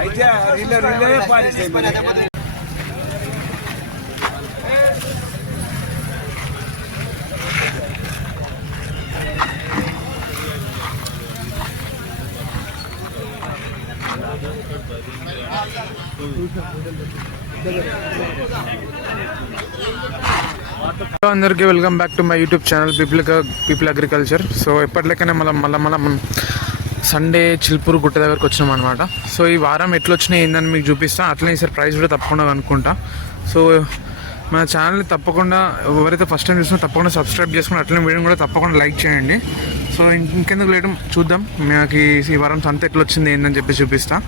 అయితే రిలే పాలిస్తాయి మరి. అందరికీ welcome back to my YouTube channel people agriculture. So ఎప్పటికైనా మనం సండే చిల్పూరు గుట్ట దగ్గరకు వచ్చినాం అనమాట. సో ఈ వారం ఎట్లా వచ్చినాయి ఏందని మీకు చూపిస్తాను. అట్లనే ఈసారి ప్రైస్ కూడా తప్పకుండా అనుకుంటా. సో మన ఛానల్ని తప్పకుండా ఎవరైతే ఫస్ట్ టైం చూసినా తప్పకుండా సబ్స్క్రైబ్ చేసుకుని అట్లనే వీడియో కూడా తప్పకుండా లైక్ చేయండి. సో ఇంకెందుకు లేటం చూద్దాం మనకి ఈ వారం సంత ఎట్లా వచ్చింది ఏందని చెప్పి చూపిస్తా.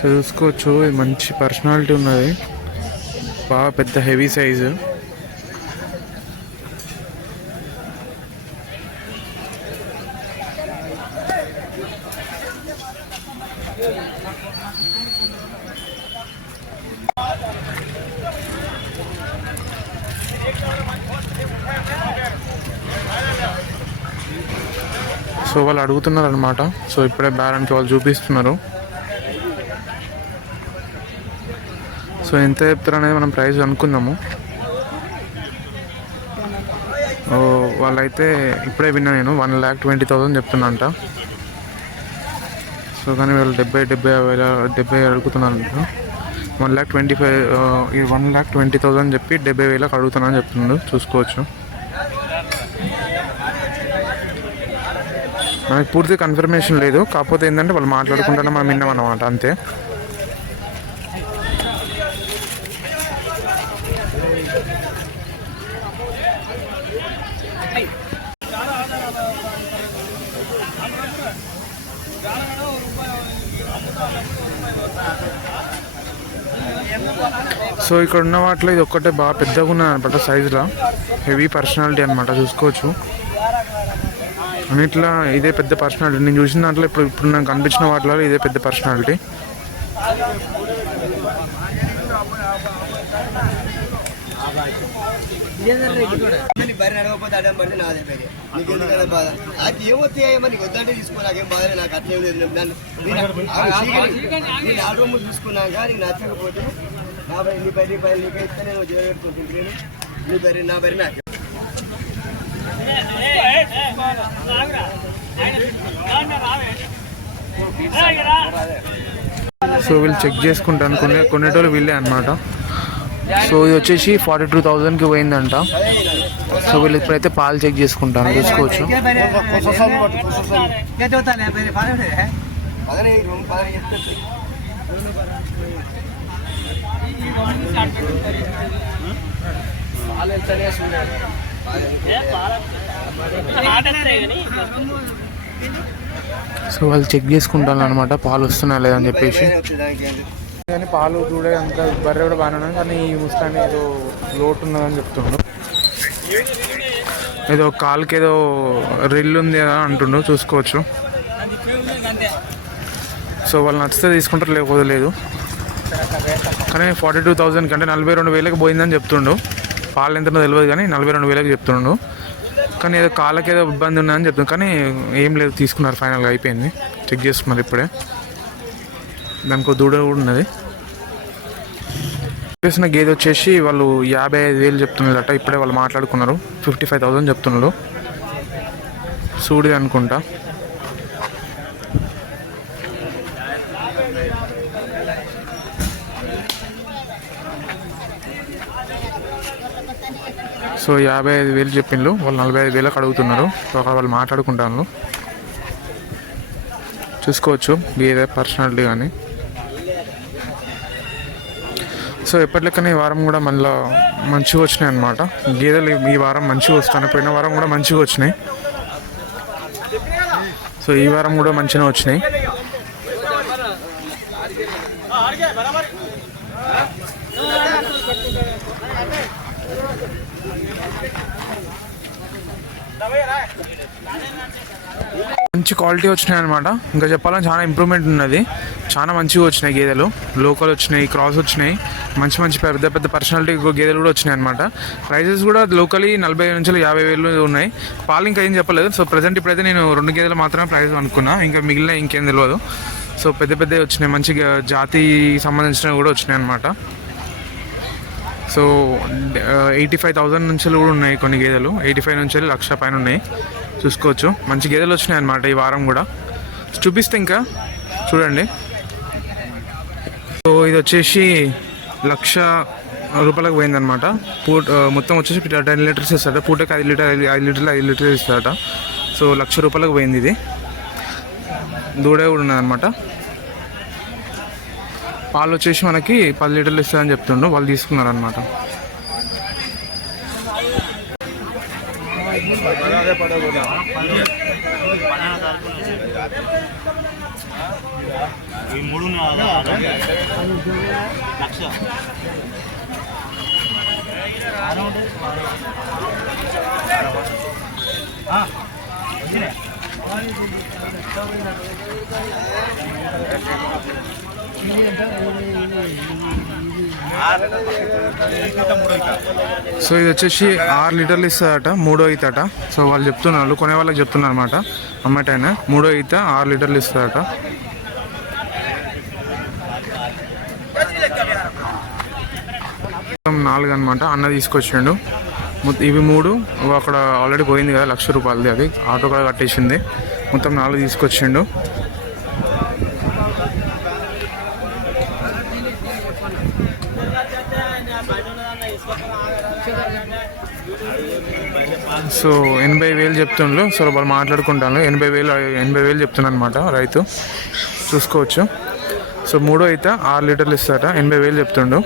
చూసుకోవచ్చు, మంచి పర్సనాలిటీ ఉన్నది, బాగా పెద్ద హెవీ సైజు. సో వాళ్ళు అడుగుతున్నారు అనమాట. సో ఇప్పుడే బేరానికి వాళ్ళు చూపిస్తున్నారు. సో ఎంత చెప్తారు అనేది మనం ప్రైస్ అనుకుందాము. వాళ్ళైతే ఇప్పుడే విన్నా నేను 1,20,000 చెప్తున్నా. సో కానీ వాళ్ళు 70,000 అడుగుతున్నాను. 1,20,000 చెప్పి 70,000 అడుగుతున్నాను చెప్తున్నాడు. చూసుకోవచ్చు, మనకి పూర్తి కన్ఫర్మేషన్ లేదు. కాకపోతే ఏంటంటే వాళ్ళు మాట్లాడుకుంటానే మనం విన్నాం అన్నమాట, అంతే. సో ఇక్కడ ఉన్న వాటిలో ఇది ఒక్కటే బాగా పెద్దగా ఉన్నది అనమాట, సైజులో హెవీ పర్సనాలిటీ అనమాట. చూసుకోవచ్చు, అన్నిట్లో ఇదే పెద్ద పర్సనాలిటీ. నేను చూసిన దాంట్లో ఇప్పుడు నాకు కనిపించిన వాటిలో ఇదే పెద్ద పర్సనాలిటీ. చూసుకున్నాక నీకు నచ్చకపోతే నా రూపాయలు నీకు ఇస్తే నేను పెట్టుకుంటున్నాను. నీ బర్రె నా బర్రె నాకు. సో వీళ్ళు చెక్ చేసుకుంటాను, కొనేటోళ్ళు వీళ్ళే అనమాట. సో ఇది వచ్చేసి 42,000కి పోయిందంట. సో వీళ్ళు ఇప్పుడైతే పాలు చెక్ చేసుకుంటాను, చూసుకోవచ్చు. సో వాళ్ళు చెక్ చేసుకుంటాను అనమాట, పాలు వస్తున్నాయి లేదని చెప్పేసి. కానీ పాలు చూడే అంత బర్రె కూడా బాగానే ఉన్నాయి, కానీ ఈ ముస్తాని ఏదో లోటు ఉన్నదని చెప్తుండ్రు. ఏదో కాలుకి ఏదో రిల్లు ఉంది కదా అంటుండ్రు, చూసుకోవచ్చు. సో వాళ్ళు నచ్చితే తీసుకుంటారు, లేకపోతే లేదు. కానీ 42,000 కంటే 42,000కి పోయిందని చెప్తుండు. పాలు ఎంతనో తెలియదు కానీ 42,000కి చెప్తుండు. కానీ ఏదో కాళ్ళకి ఏదో ఇబ్బంది ఉన్నదని చెప్తుంది, కానీ ఏం లేదు, తీసుకున్నారు. ఫైనల్గా అయిపోయింది, చెక్ చేసుకున్నారు ఇప్పుడే. దానికి దూడ కూడా ఉన్నది. చెప్పేసిన గేదె వచ్చేసి వాళ్ళు 55,000 చెప్తున్నారట. ఇప్పుడే వాళ్ళు మాట్లాడుకున్నారు, 55,000 చెప్తున్నారు. సూడి అనుకుంటా. సో 55,000 చెప్పిండ్రు, వాళ్ళు 45,000 అడుగుతున్నారు. సో అక్కడ వాళ్ళు మాట్లాడుకుంటాను. చూసుకోవచ్చు గేదె పర్సనాలిటీ కానీ. సో ఎప్పటిలెక్కనే ఈ వారం కూడా మళ్ళీ మంచిగా వచ్చినాయి అన్నమాట గేదెలు. ఈ వారం మంచిగా వస్తాయి, పోయిన వారం కూడా మంచిగా వచ్చినాయి. సో ఈ వారం కూడా మంచిగా వచ్చినాయి. మంచి క్వాలిటీ వచ్చినాయి అనమాట. ఇంకా చెప్పాలని చాలా ఇంప్రూవ్మెంట్ ఉన్నది. చాలా మంచిగా వచ్చినాయి గేదెలు. లోకల్ వచ్చినాయి, క్రాస్ వచ్చినాయి, మంచి మంచి పెద్ద పెద్ద పర్సనాలిటీ గేదెలు కూడా వచ్చినాయి అనమాట. ప్రైజెస్ కూడా లోకలీ 40,000 నుంచి 50,000 ఉన్నాయి. పాలు ఇంకా ఏం చెప్పలేదు. సో ప్రజెంట్ ఇప్పుడైతే నేను 2 గేదెలు మాత్రమే ప్రైస్ అనుకున్నా, ఇంకా మిగిలిన ఇంకేం తెలియదు. సో పెద్ద పెద్దవి వచ్చినాయి, మంచిగా జాతి సంబంధించినవి కూడా వచ్చినాయి అనమాట. సో 85,000 నుంచి కూడా ఉన్నాయి కొన్ని గేదెలు. 85 నుంచి 1,00,000 పైన ఉన్నాయి. చూసుకోవచ్చు మంచి గేదెలు వచ్చినాయి అన్నమాట ఈ వారం కూడా. చూపిస్తే ఇంకా చూడండి. సో ఇది వచ్చేసి 1,00,000 రూపాయలకు పోయిందనమాట. మొత్తం వచ్చేసి 10 లీటర్స్ ఇస్తాడట. పూటకి 5 లీటర్లు ఇస్తాడట. సో 1,00,000 రూపాయలకు పోయింది ఇది. దూడే కూడా ఉన్నదన్నమాట. పాలు వచ్చేసి మనకి 10 లీటర్లు ఇస్తారని చెప్తుండ్రు, వాళ్ళు తీసుకున్నారు అనమాట. సో ఇది వచ్చేసి 6 లీటర్లు ఇస్తుందట, 3వ ఈతట. సో వాళ్ళు చెప్తున్నారు, కొనే వాళ్ళకి చెప్తున్నారు అనమాట. అమ్మటైనా 3వ ఈత 6 లీటర్లు ఇస్తుందట. మొత్తం 4 అనమాట. అన్న తీసుకొచ్చిండు. ఇవి 3 అక్కడ ఆల్రెడీ పోయింది కదా 1,00,000 రూపాయలది, అది ఆటో కూడా కట్టేసింది. మొత్తం 4 తీసుకొచ్చిండు. సో 80,000 చెప్తుండ్రు. సో వాళ్ళు మాట్లాడుకుంటాను. 80,000 చెప్తున్నాను అనమాట రైతు. చూసుకోవచ్చు. సో 3వ అయితే 6 లీటర్లు ఇస్తారట, 80,000 చెప్తుండు.